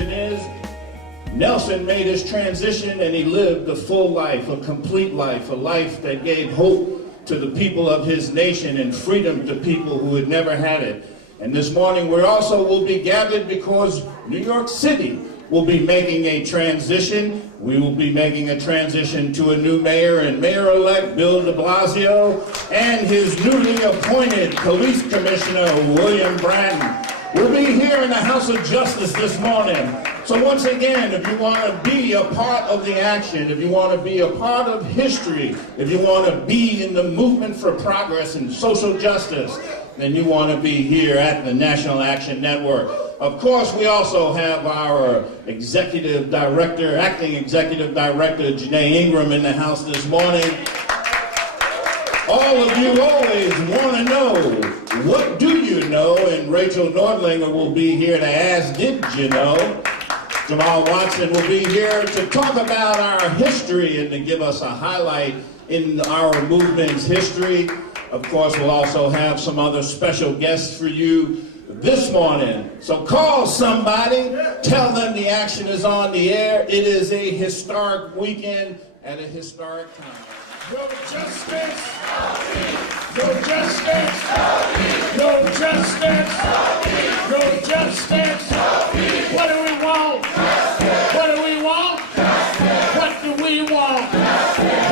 action is, Nelson made his transition and he lived a full life, a complete life, a life that gave hope to the people of his nation and freedom to people who had never had it. And this morning we also will be gathered because New York City will be making a transition. We will be making a transition to a new mayor and Mayor-elect Bill de Blasio and his newly appointed police commissioner, William Bratton. We'll be here in the House of Justice this morning. So once again, if you want to be a part of the action, if you want to be a part of history, if you want to be in the movement for progress and social justice, then you want to be here at the National Action Network. Of course, we also have our executive director, acting executive director, Janae Ingram, in the house this morning. All of you always want to know, what do you know? And Rachel Nordlinger will be here to ask, did you know? Jamal Watson will be here to talk about our history and to give us a highlight in our movement's history. Of course, we'll also have some other special guests for you this morning. So call somebody, tell them the action is on the air. It is a historic weekend at a historic time. No justice, no justice, no justice, no justice. What do we want? What do we want? What do we want?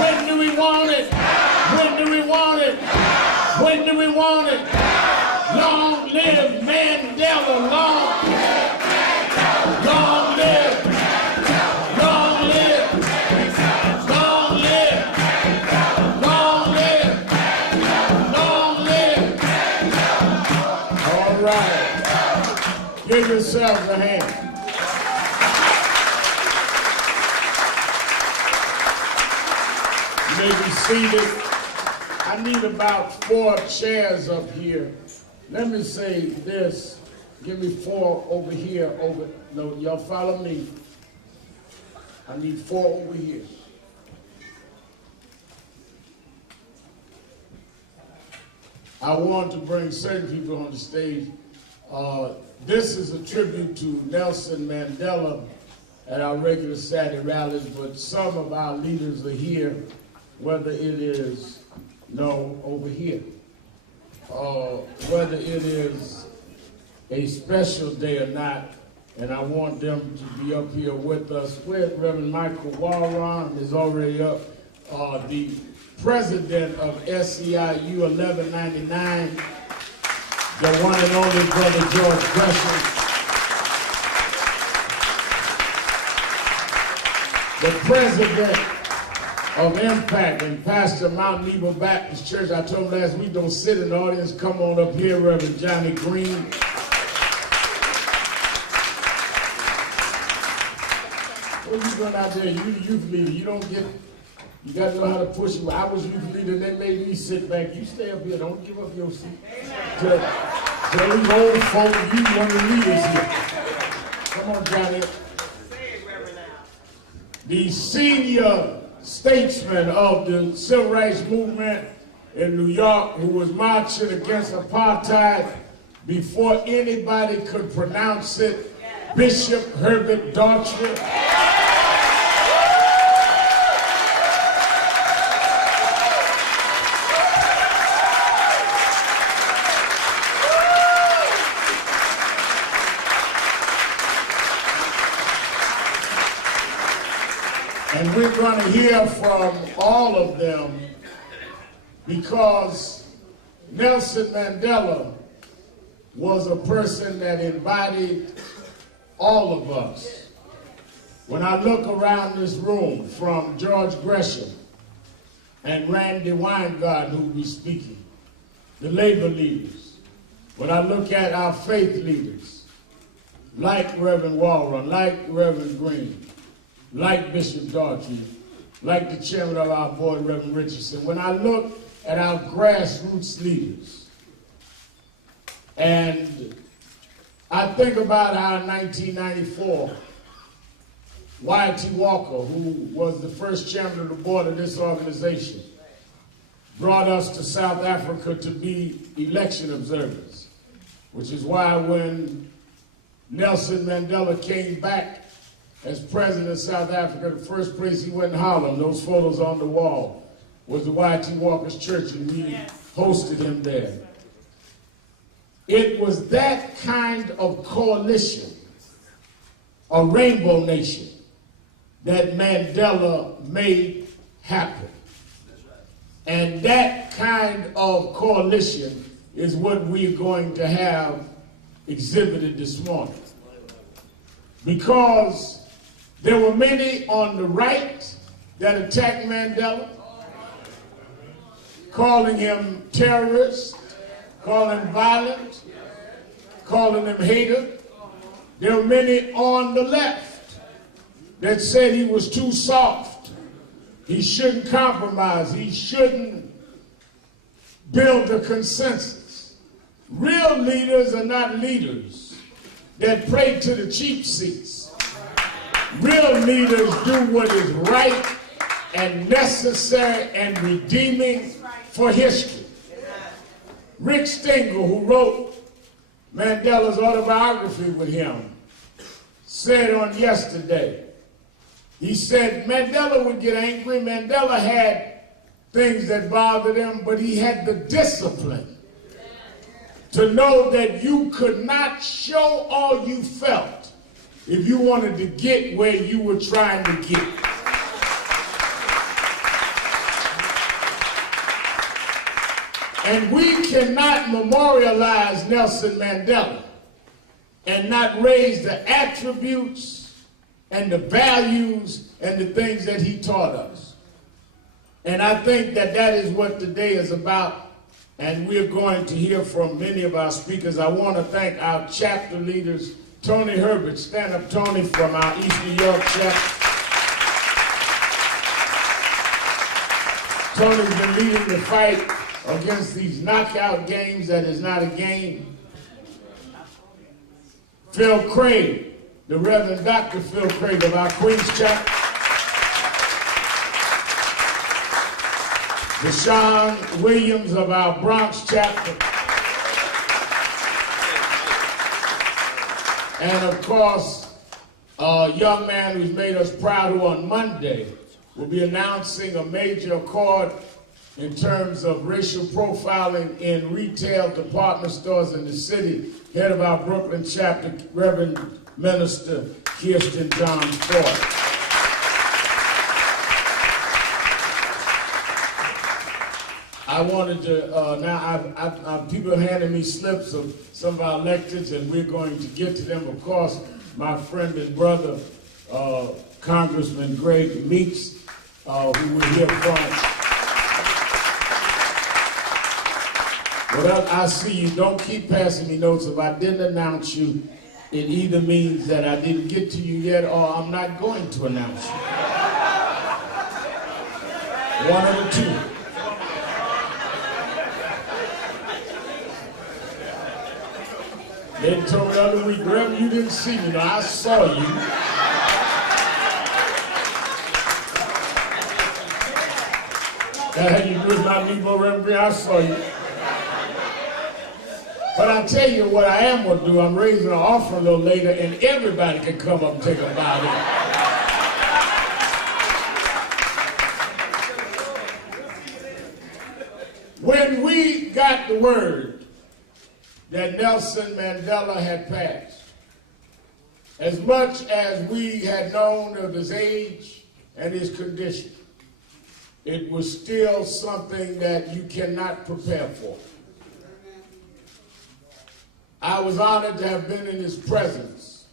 When do we want it? When do we want it? When do we want it? Long live Mandela, long live, long live, long live, long live, long live, long live. All right, give yourselves a hand. You may be seated. I need about 4 chairs up here. Let me say this. Give me 4 over here. No, y'all follow me. I need 4 over here. I want to bring certain people on the stage. This is a tribute to Nelson Mandela at our regular Saturday rallies, but some of our leaders are here, whether it is over here. Whether it is a special day or not, and I want them to be up here with us. Where Reverend Michael Walron is already up. The president of SEIU 1199, the one and only Brother George Gresham. The president of Impact and pastor of Mount Nebo Baptist Church. I told him last week, don't sit in the audience, come on up here, Reverend Johnny Green. What are you doing out there? You the youth leader. You don't get, you got to know how to push it. I was youth leader, they made me sit back. You stay up here, don't give up your seat. Tell these old folk, you one of the leaders here. Come on, Johnny. The senior statesman of the civil rights movement in New York, who was marching against apartheid before anybody could pronounce it, Bishop Herbert Daughtry. And we're going to hear from all of them because Nelson Mandela was a person that embodied all of us. When I look around this room, from George Gresham and Randy Weingarten, who will be speaking, the labor leaders, when I look at our faith leaders, like Reverend Walron, like Reverend Green, like Bishop Daughtry, like the chairman of our board, Reverend Richardson, when I look at our grassroots leaders, and I think about how in 1994, Y.T. Walker, who was the first chairman of the board of this organization, brought us to South Africa to be election observers, which is why when Nelson Mandela came back as president of South Africa, the first place he went in Harlem, those photos on the wall, was the Y.T. Walker's Church, and we hosted him there. It was that kind of coalition, a rainbow nation, that Mandela made happen. And that kind of coalition is what we're going to have exhibited this morning. Because there were many on the right that attacked Mandela, calling him terrorist, calling him violent, calling him hater. There were many on the left that said he was too soft. He shouldn't compromise. He shouldn't build a consensus. Real leaders are not leaders that pray to the cheap seats. Real leaders do what is right and necessary and redeeming for history. Rick Stengel, who wrote Mandela's autobiography with him, said on yesterday, he said Mandela would get angry. Mandela had things that bothered him, but he had the discipline to know that you could not show all you felt if you wanted to get where you were trying to get. And we cannot memorialize Nelson Mandela and not raise the attributes and the values and the things that he taught us. And I think that that is what today is about. And we're going to hear from many of our speakers. I want to thank our chapter leaders. Tony Herbert, stand up, Tony, from our East New York chapter. Tony's been leading the fight against these knockout games that is not a game. Phil Craig, the Reverend Dr. Phil Craig of our Queens chapter. Deshaun Williams of our Bronx chapter. And of course, a young man who's made us proud, who on Monday will be announcing a major accord in terms of racial profiling in retail department stores in the city, head of our Brooklyn chapter, Reverend Minister Kirsten John Ford. I wanted to, now people are handing me slips of some of our electeds, and we're going to get to them. Of course, my friend and brother, Congressman Greg Meeks, who we'll hear from. But I see you. Don't keep passing me notes. If I didn't announce you, it either means that I didn't get to you yet or I'm not going to announce you. One of the two. They told me the other week, Reverend, you didn't see me. No, I saw you. That had you do my Negro, Reverend Green, I saw you. But I tell you what I am going to do. I'm raising an offering a little later, and everybody can come up and take a bow in. When we got the word that Nelson Mandela had passed, as much as we had known of his age and his condition, it was still something that you cannot prepare for. I was honored to have been in his presence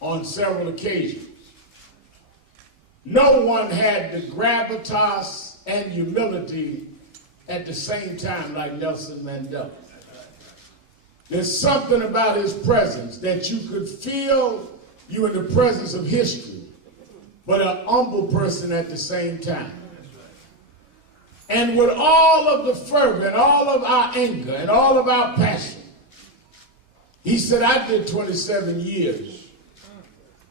on several occasions. No one had the gravitas and humility at the same time like Nelson Mandela. There's something about his presence that you could feel you in the presence of history, but an humble person at the same time. And with all of the fervor and all of our anger and all of our passion, he said, I did 27 years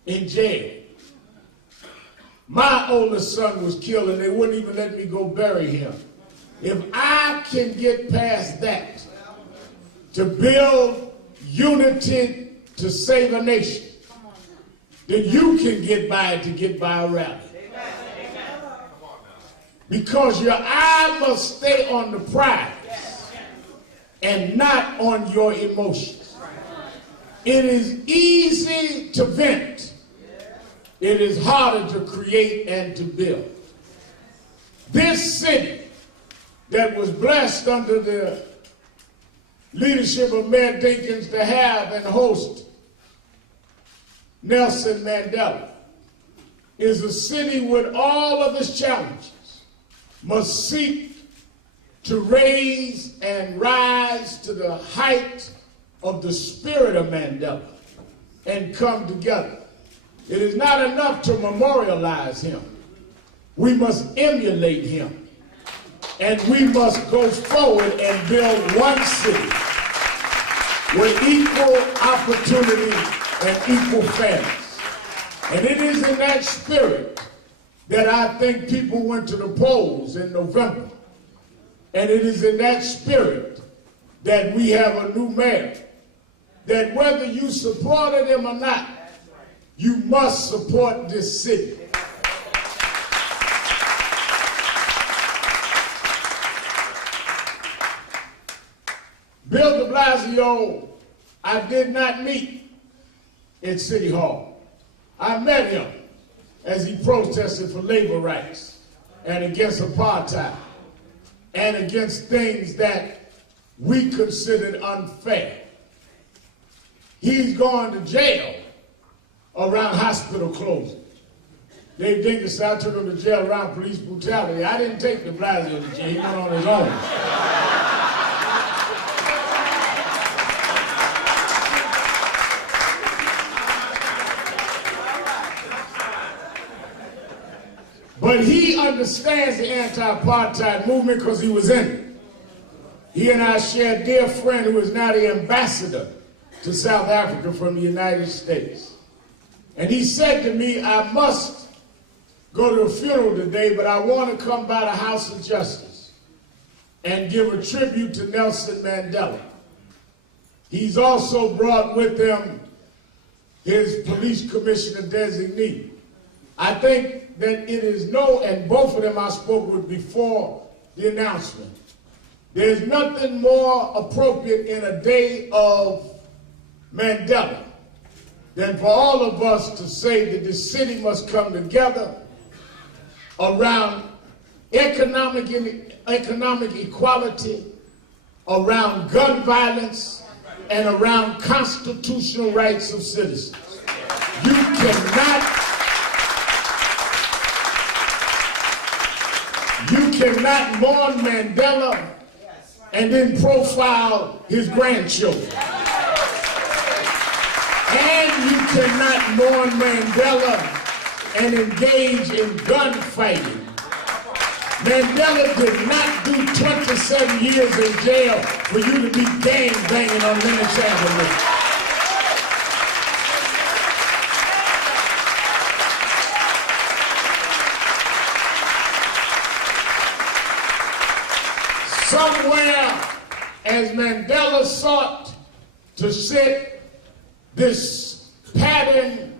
in jail. My oldest son was killed and they wouldn't even let me go bury him. If I can get past that, to build unity, to to save a nation, then you can get by to get by a rally. Because your eye must stay on the prize and not on your emotions. It is easy to vent. It is harder to create and to build. This city that was blessed under the leadership of Mayor Dinkins to have and host Nelson Mandela is a city with all of its challenges, must seek to raise and rise to the height of the spirit of Mandela and come together. It is not enough to memorialize him. We must emulate him. And we must go forward and build one city with equal opportunity and equal fairness. And it is in that spirit that I think people went to the polls in November. And it is in that spirit that we have a new mayor. That whether you supported him or not, you must support this city. Bill de Blasio, I did not meet in City Hall. I met him as he protested for labor rights and against apartheid and against things that we considered unfair. He's gone to jail around hospital closing. Dave Dinkins, I took him to jail around police brutality. I didn't take de Blasio to jail. He went on his own. But he understands the anti-apartheid movement because he was in it. He and I share a dear friend who is now the ambassador to South Africa from the United States. And he said to me, I must go to a funeral today, but I want to come by the House of Justice and give a tribute to Nelson Mandela. He's also brought with him his police commissioner designee. I think that it is and both of them I spoke with before the announcement. There's nothing more appropriate in a day of Mandela than for all of us to say that the city must come together around economic equality, around gun violence, and around constitutional rights of citizens. You cannot mourn Mandela and then profile his grandchildren. And you cannot mourn Mandela and engage in gunfighting. Mandela did not do 27 years in jail for you to be gang banging on Lenox Avenue. Somewhere, as Mandela sought to set this pattern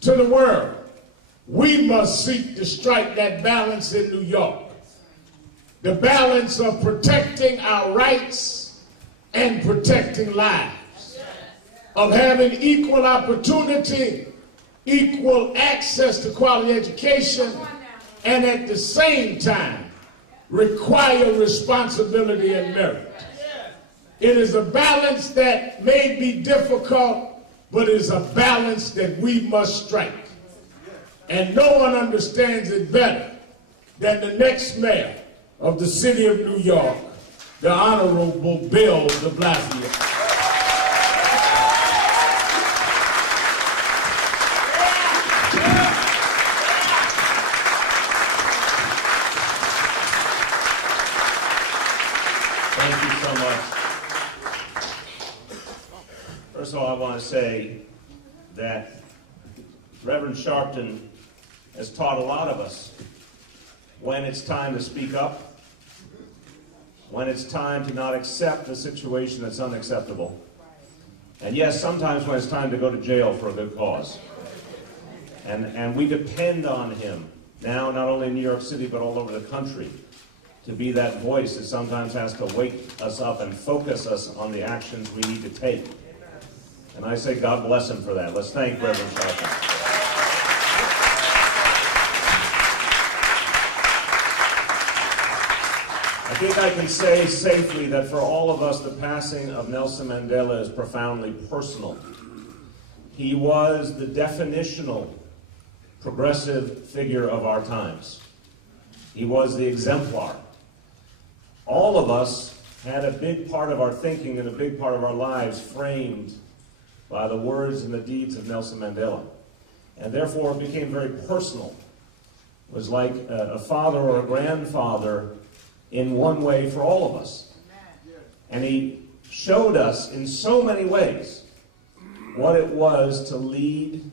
to the world, we must seek to strike that balance in New York. The balance of protecting our rights and protecting lives, of having equal opportunity, equal access to quality education, and at the same time, require responsibility and merit. It is a balance that may be difficult, but it is a balance that we must strike. And no one understands it better than the next mayor of the city of New York, the Honorable Bill de Blasio. First of all, I want to say that Reverend Sharpton has taught a lot of us when it's time to speak up, when it's time to not accept a situation that's unacceptable, And yes, sometimes when it's time to go to jail for a good cause. And we depend on him now, not only in New York City, but all over the country, to be that voice that sometimes has to wake us up and focus us on the actions we need to take. And I say God bless him for that. Let's thank Reverend Sharpton. I think I can say safely that for all of us, the passing of Nelson Mandela is profoundly personal. He was the definitional progressive figure of our times. He was the exemplar. All of us had a big part of our thinking and a big part of our lives framed by the words and the deeds of Nelson Mandela. And therefore it became very personal. It was like a father or a grandfather in one way for all of us. And he showed us in so many ways what it was to lead,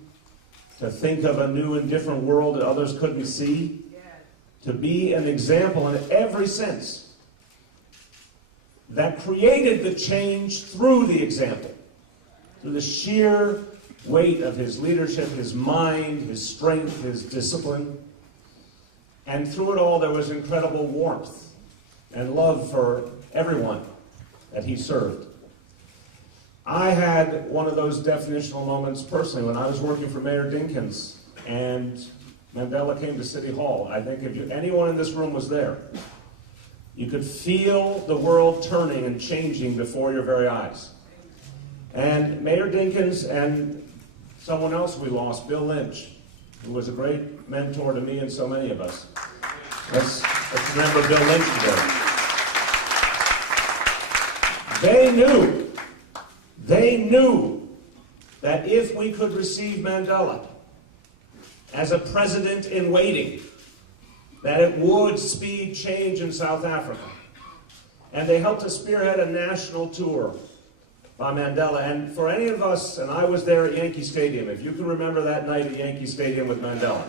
to think of a new and different world that others couldn't see, to be an example in every sense that created the change through the example, through the sheer weight of his leadership, his mind, his strength, his discipline. And through it all, there was incredible warmth and love for everyone that he served. I had one of those definitional moments personally when I was working for Mayor Dinkins and Mandela came to City Hall. I think if anyone in this room was there, you could feel the world turning and changing before your very eyes. And Mayor Dinkins and someone else we lost, Bill Lynch, who was a great mentor to me and so many of us. Let's remember Bill Lynch today. They knew that if we could receive Mandela as a president in waiting, that it would speed change in South Africa. And they helped to spearhead a national tour by Mandela. And for any of us, and I was there at Yankee Stadium, if you can remember that night at Yankee Stadium with Mandela,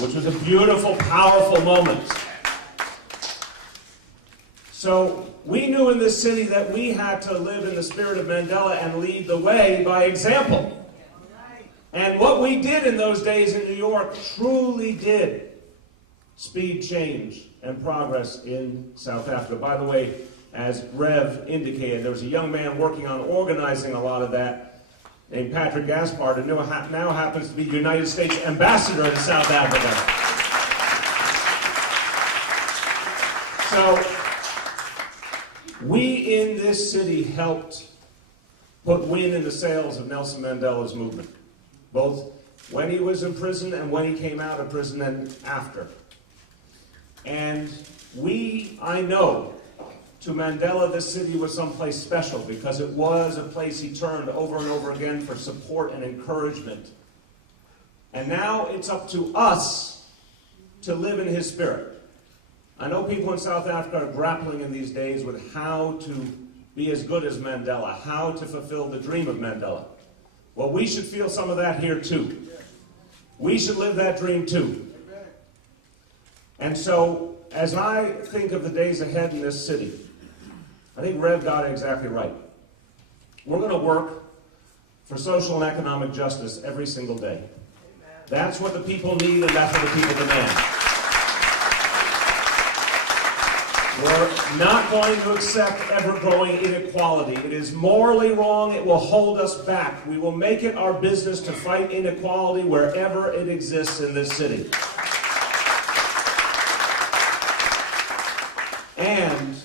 which was a beautiful, powerful moment. So we knew in this city that we had to live in the spirit of Mandela and lead the way by example. And what we did in those days in New York truly did speed change and progress in South Africa. By the way, as Rev indicated, there was a young man working on organizing a lot of that named Patrick Gaspard, who now happens to be United States Ambassador in South Africa. So, we in this city helped put wind in the sails of Nelson Mandela's movement, both when he was in prison and when he came out of prison and after. And I know, to Mandela, this city was someplace special because it was a place he turned over and over again for support and encouragement. And now it's up to us to live in his spirit. I know people in South Africa are grappling in these days with how to be as good as Mandela, how to fulfill the dream of Mandela. Well, we should feel some of that here too. We should live that dream too. And so, as I think of the days ahead in this city, I think Rev got it exactly right. We're going to work for social and economic justice every single day. That's what the people need and that's what the people demand. We're not going to accept ever-growing inequality. It is morally wrong. It will hold us back. We will make it our business to fight inequality wherever it exists in this city. And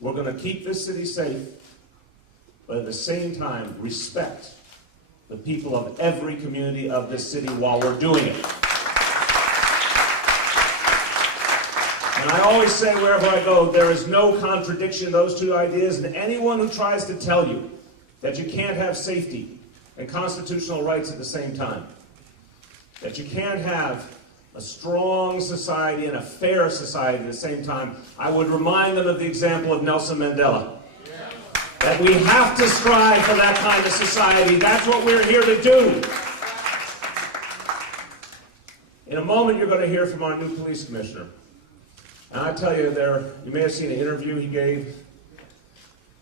we're going to keep this city safe, but at the same time respect the people of every community of this city while we're doing it. And I always say wherever I go, there is no contradiction in those two ideas, and anyone who tries to tell you that you can't have safety and constitutional rights at the same time, that you can't have a strong society and a fair society at the same time, I would remind them of the example of Nelson Mandela. That we have to strive for that kind of society. That's what we're here to do. In a moment, you're going to hear from our new police commissioner. And I tell you, you may have seen an interview he gave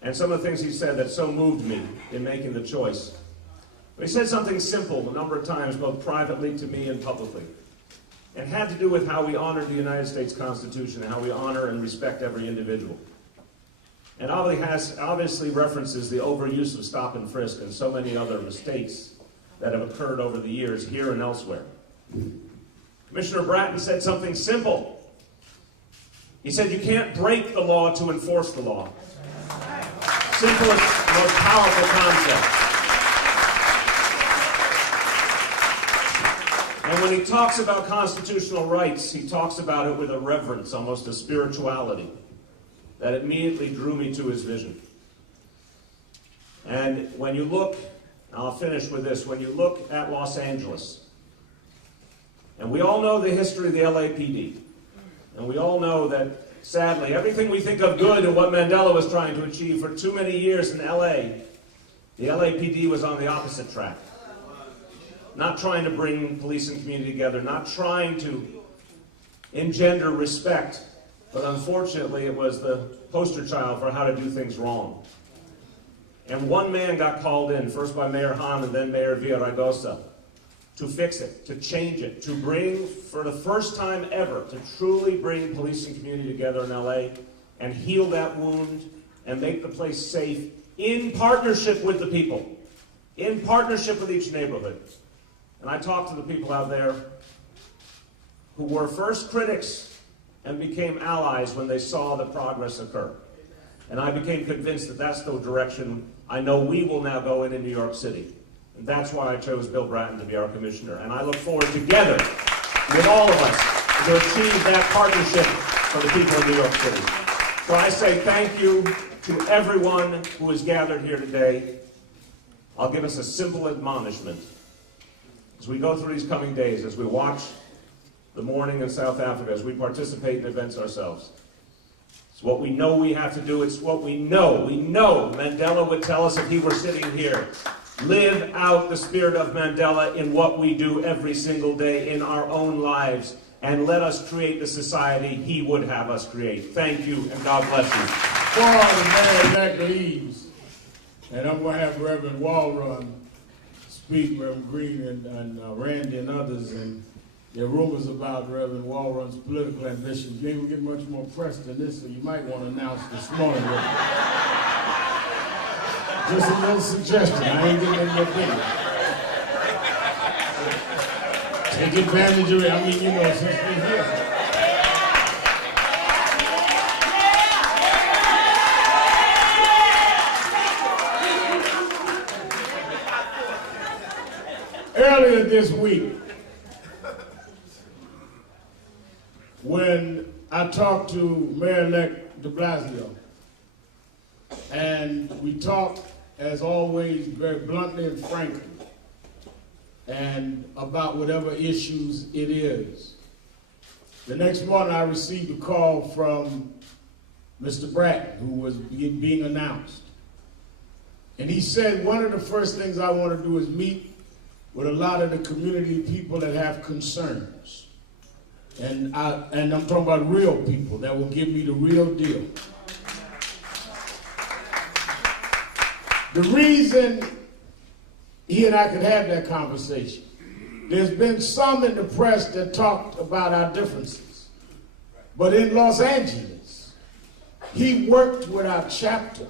and some of the things he said that so moved me in making the choice. But he said something simple a number of times, both privately to me and publicly. It had to do with how we honor the United States Constitution and how we honor and respect every individual. And obviously references the overuse of stop and frisk and so many other mistakes that have occurred over the years here and elsewhere. Commissioner Bratton said something simple. He said you can't break the law to enforce the law. Simplest, most powerful concept. And when he talks about constitutional rights, he talks about it with a reverence, almost a spirituality, that immediately drew me to his vision. And when you look, I'll finish with this, when you look at Los Angeles, and we all know the history of the LAPD, and we all know that, sadly, everything we think of good and what Mandela was trying to achieve for too many years in LA, the LAPD was on the opposite track. Not trying to bring police and community together, not trying to engender respect, but unfortunately it was the poster child for how to do things wrong. And one man got called in, first by Mayor Hahn and then Mayor Villaraigosa, to fix it, to change it, to bring, for the first time ever, to truly bring police and community together in LA and heal that wound and make the place safe in partnership with the people, in partnership with each neighborhood. And I talked to the people out there who were first critics and became allies when they saw the progress occur. And I became convinced that that's the direction I know we will now go in New York City. And that's why I chose Bill Bratton to be our commissioner. And I look forward together with all of us to achieve that partnership for the people of New York City. So I say thank you to everyone who is gathered here today. I'll give us a simple admonishment. As we go through these coming days, as we watch the mourning in South Africa, as we participate in events ourselves, it's what we know we have to do. It's what we know. We know Mandela would tell us if he were sitting here. Live out the spirit of Mandela in what we do every single day in our own lives, and let us create the society he would have us create. Thank you, and God bless you. Before the mayor-elect leaves, and I'm going to have Reverend Walrun speak, Reverend Green and Randy and others, and there are rumors about Reverend Walrun's political ambitions. You ain't going to get much more press than this, so you might want to announce this morning. Just a little suggestion. I ain't getting in your business. Take advantage of it. I mean, you know, since we're here. Earlier this week, when I talked to Mayor-elect de Blasio, and we talked, as always, very bluntly and frankly, and about whatever issues it is. The next morning, I received a call from Mr. Bratton, who was being announced. And he said, one of the first things I want to do is meet with a lot of the community people that have concerns. And I'm talking about real people that will give me the real deal. The reason he and I could have that conversation, there's been some in the press that talked about our differences. But in Los Angeles, he worked with our chapter.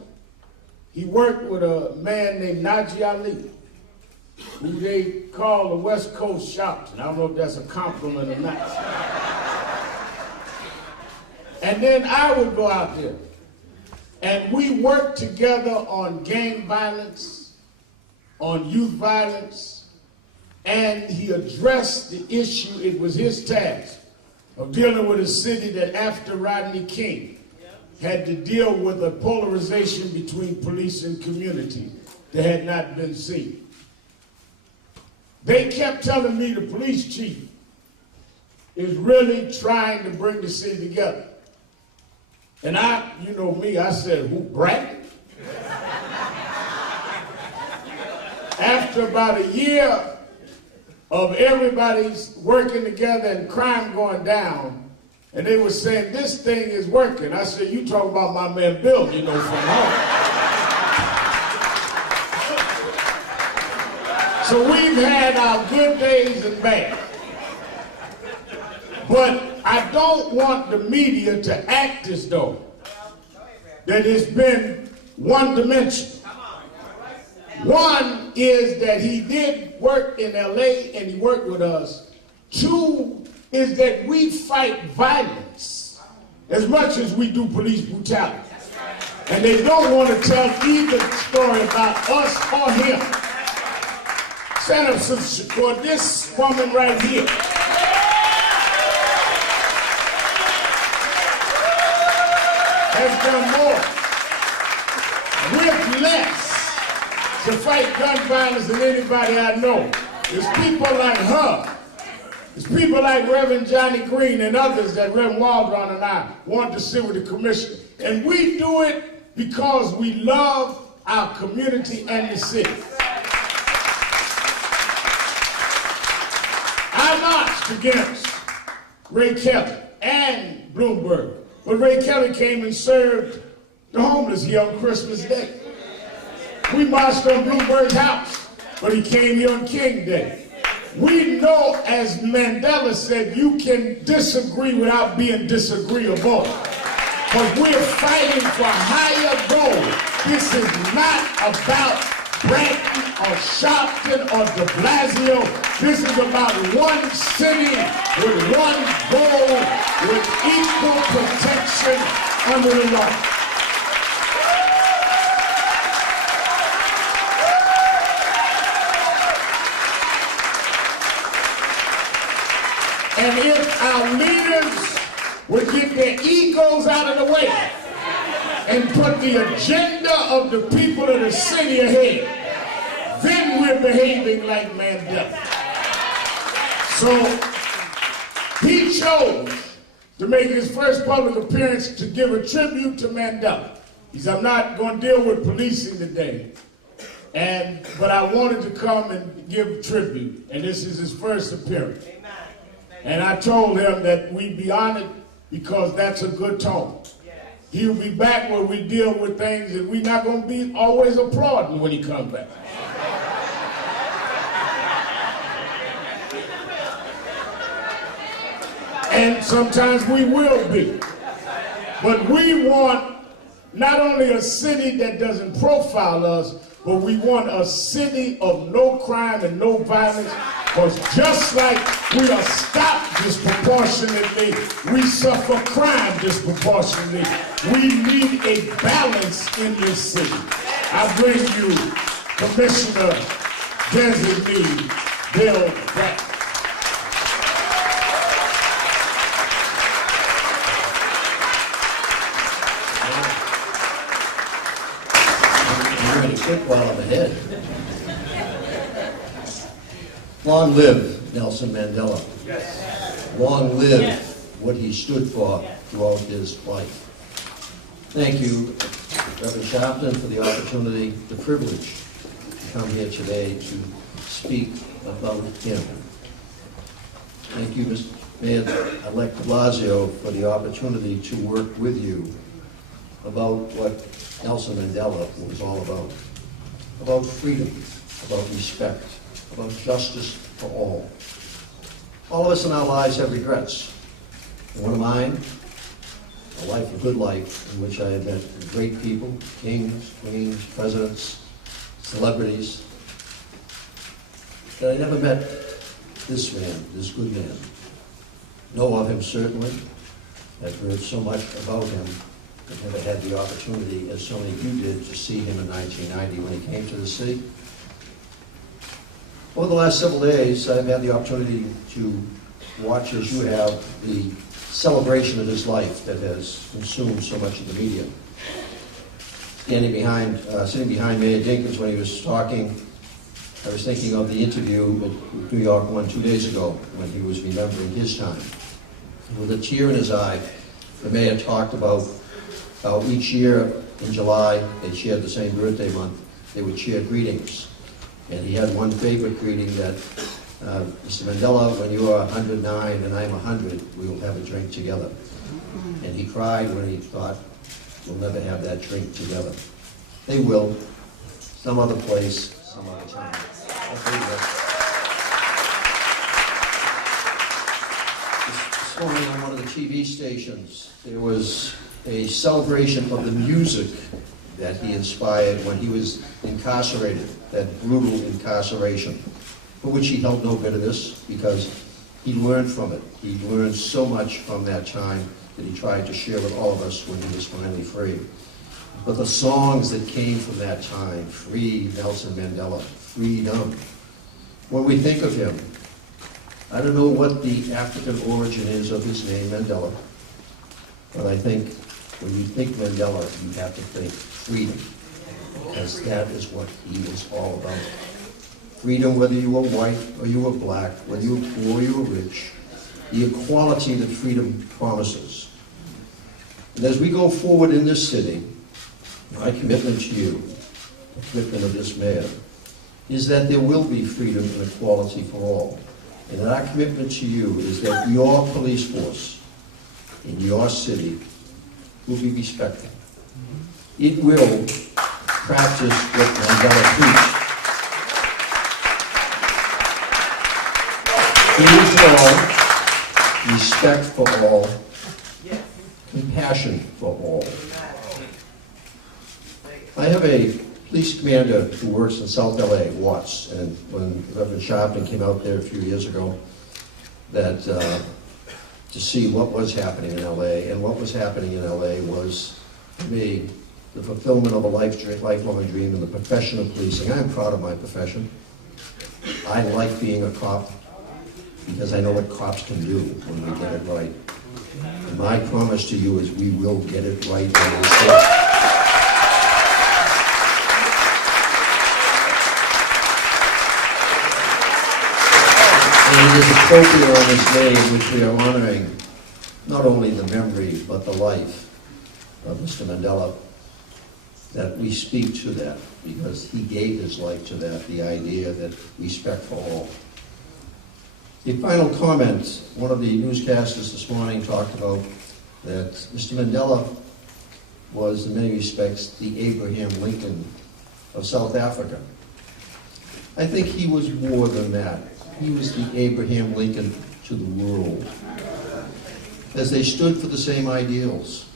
He worked with a man named Najee Ali, who they call the West Coast Shopton. I don't know if that's a compliment or not. And then I would go out there, and we worked together on gang violence, on youth violence, and he addressed the issue. It was his task of dealing with a city that after Rodney King had to deal with a polarization between police and community that had not been seen. They kept telling me the police chief is really trying to bring the city together. And I, you know me, I said, who, Bratton? After about a year of everybody's working together and crime going down, and they were saying, this thing is working. I said, you talk about my man Bill, you know, from home. So we've had our good days and bad. But I don't want the media to act as though that it's been one dimension. One is that he did work in LA and he worked with us. Two is that we fight violence as much as we do police brutality. And they don't want to tell either story about us or him. Stand up, Sister Shakur. This woman right here has done more with less to fight gun violence than anybody I know. It's people like her. It's people like Reverend Johnny Green and others that Reverend Waldron and I want to sit with the commission. And we do it because we love our community and the city. I marched against Ray Kelly and Bloomberg. But Ray Kelly came and served the homeless here on Christmas Day. We marched on Bloomberg's house, but he came here on King Day. We know, as Mandela said, you can disagree without being disagreeable. But we're fighting for higher goals. This is not about Branton or Sharpton or de Blasio. This is about one city with one goal, with equal protection under the law. And if our leaders would get their egos out of the way and put the agenda of the people of the city ahead, then we're behaving like Mandela. So he chose to make his first public appearance to give a tribute to Mandela. He said, I'm not going to deal with policing today, but I wanted to come and give tribute. And this is his first appearance. And I told him that we'd be honored because that's a good tone. He'll be back where we deal with things and we're not going to be always applauding when he comes back. And sometimes we will be. But we want not only a city that doesn't profile us, but we want a city of no crime and no violence. Because just like we are stopped disproportionately, we suffer crime disproportionately. We need a balance in this city. I bring you Commissioner Designee Bill Bratton. I'm going to quit while I'm ahead. Long live Nelson Mandela. Long live what he stood for throughout his life. Thank you, Reverend Sharpton, for the opportunity, the privilege to come here today to speak about him. Thank you, Mr. Mayor-elect de Blasio, for the opportunity to work with you about what Nelson Mandela was all about freedom, about respect, about justice for all. All of us in our lives have regrets. And one of mine, a life, a good life, in which I have met great people, kings, queens, presidents, celebrities. And I never met this man, this good man. Know of him certainly. I've heard so much about him. I've never had the opportunity, as so many of you did, to see him in 1990 when he came to the city. Over the last several days, I've had the opportunity to watch, as you have, the celebration of his life that has consumed so much of the media. Sitting behind Mayor Dinkins when he was talking, I was thinking of the interview at New York One 2 days ago when he was remembering his time. With a tear in his eye, the mayor talked about how each year in July, they shared the same birthday month, they would share greetings. And he had one favorite greeting that, Mr. Mandela, when you are 109 and I'm 100, we will have a drink together. And he cried when he thought, we'll never have that drink together. They will, some other place, some other time. This morning on one of the TV stations, there was a celebration of the music that he inspired when he was incarcerated, that brutal incarceration, for which he held no bitterness because he learned from it. He learned so much from that time that he tried to share with all of us when he was finally free. But the songs that came from that time, Free Nelson Mandela, Freedom. When we think of him, I don't know what the African origin is of his name, Mandela, but I think when you think Mandela, you have to think freedom, because that is what he was all about. Freedom, whether you were white or you were black, whether you were poor or you were rich, the equality that freedom promises. And as we go forward in this city, my commitment to you, the commitment of this mayor, is that there will be freedom and equality for all. And our commitment to you is that your police force in your city will be respected. It will practice what Mandela preached. Freedom for all, respect for all, compassion for all. I have a police commander who works in South LA, Watts, and when Reverend Sharpton came out there a few years ago, that to see what was happening in LA, and what was happening in LA was, for me, the fulfillment of a lifelong dream in the profession of policing. I am proud of my profession. I like being a cop because I know what cops can do when we get it right. And my promise to you is we will get it right in this state. And it is appropriate on this day in which we are honoring not only the memory, but the life of Mr. Mandela, that we speak to that, because he gave his life to that, the idea that respect for all. A final comment, one of the newscasters this morning talked about that Mr. Mandela was, in many respects, the Abraham Lincoln of South Africa. I think he was more than that. He was the Abraham Lincoln to the world, as they stood for the same ideals.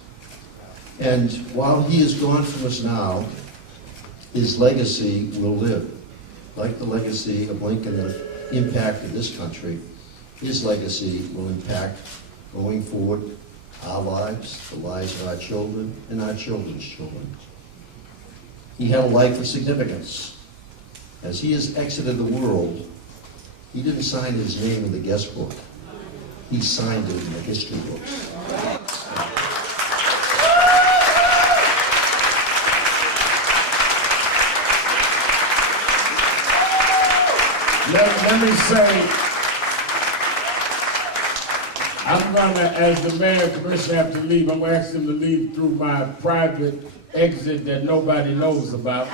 And while he is gone from us now, his legacy will live. Like the legacy of Lincoln that impacted this country, his legacy will impact, going forward, our lives, the lives of our children, and our children's children. He had a life of significance. As he has exited the world, he didn't sign his name in the guest book. He signed it in the history books. Let me say, I'm going to, as the mayor and commissioner have to leave, I'm going to ask them to leave through my private exit that nobody knows about.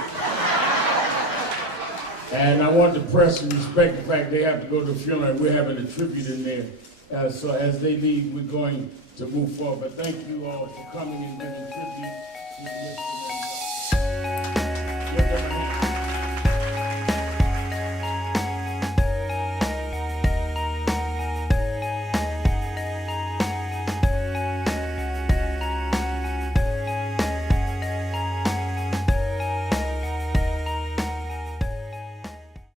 And I want the press to respect the fact they have to go to the funeral, and we're having a tribute in there. So as they leave, we're going to move forward. But thank you all for coming and giving tribute to Ms.